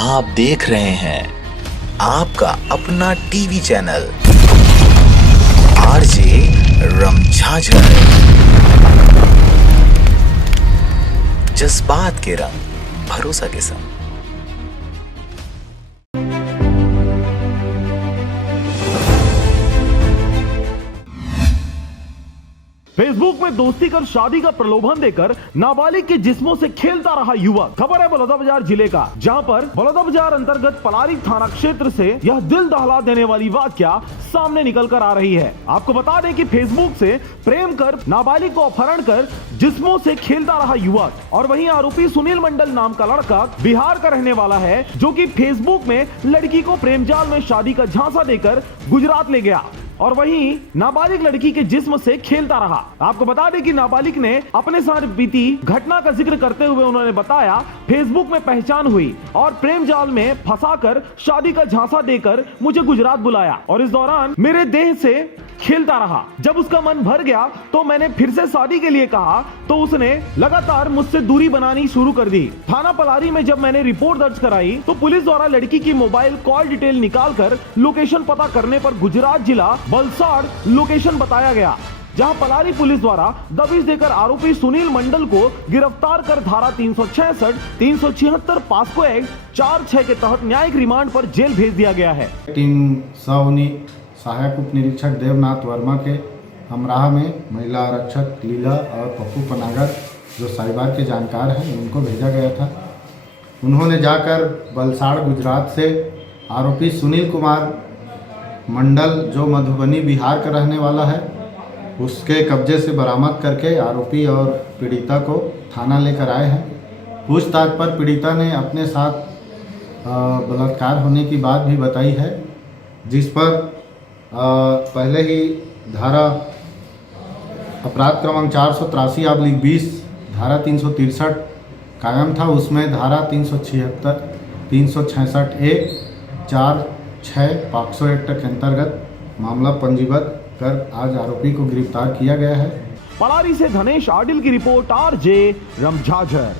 आप देख रहे हैं आपका अपना टीवी चैनल आरजे रमझाझर। जज्बात के रंग भरोसा के संग। फेसबुक में दोस्ती कर शादी का प्रलोभन देकर नाबालिग के जिस्मों से खेलता रहा युवक। खबर है बलौदाबाजार जिले का, जहां पर बलौदाबाजार अंतर्गत पलारी थाना क्षेत्र से यह दिल दहला देने वाली वाकया सामने निकल कर आ रही है। आपको बता दें कि फेसबुक से प्रेम कर नाबालिग को अपहरण कर जिस्मों से खेलता रहा युवक और वहीं आरोपी सुनील मंडल नाम का लड़का बिहार का रहने वाला है, जो कि फेसबुक में लड़की को प्रेम जाल में शादी का झांसा देकर गुजरात ले गया और वहीं नाबालिग लड़की के जिस्म से खेलता रहा। आपको बता दें कि नाबालिग ने अपने साथ बीती घटना का जिक्र करते हुए उन्होंने बताया, फेसबुक में पहचान हुई और प्रेम जाल में फंसाकर शादी का झांसा देकर मुझे गुजरात बुलाया और इस दौरान मेरे देह से खेलता रहा। जब उसका मन भर गया तो मैंने फिर से शादी के लिए कहा तो उसने लगातार मुझसे दूरी बनानी शुरू कर दी। थाना पलारी में जब मैंने रिपोर्ट दर्ज कराई तो पुलिस द्वारा लड़की की मोबाइल कॉल डिटेल निकालकर लोकेशन पता करने पर गुजरात जिला वलसाड लोकेशन बताया गया, जहां पलारी पुलिस द्वारा दबिश देकर आरोपी सुनील मंडल को गिरफ्तार कर धारा 366, 376 पास्को एक्ट 46 के तहत न्यायिक रिमांड पर जेल भेज दिया गया है। टीम सौनी सहायक उप निरीक्षक देवनाथ वर्मा के अमराह में महिला आरक्षक लीला और पप्पू पनागर जो साहिबाग के जानकार हैं उनको भेजा गया था। उन्होंने जाकर वलसाड गुजरात से आरोपी सुनील कुमार मंडल जो मधुबनी बिहार का रहने वाला है उसके कब्जे से बरामद करके आरोपी और पीड़िता को थाना लेकर आए हैं। पूछताछ पर पीड़िता ने अपने साथ बलात्कार होने की बात भी बताई है, जिस पर पहले ही धारा अपराध क्रमांक 483/20 धारा 363 कायम था। उसमें धारा 376, 366A, 4(6) पाक्सो एक्ट के अंतर्गत मामला पंजीबद्ध कर आज आरोपी को गिरफ्तार किया गया है। पलारी से धनेश आडिल की रिपोर्ट, आरजे रमझाझर।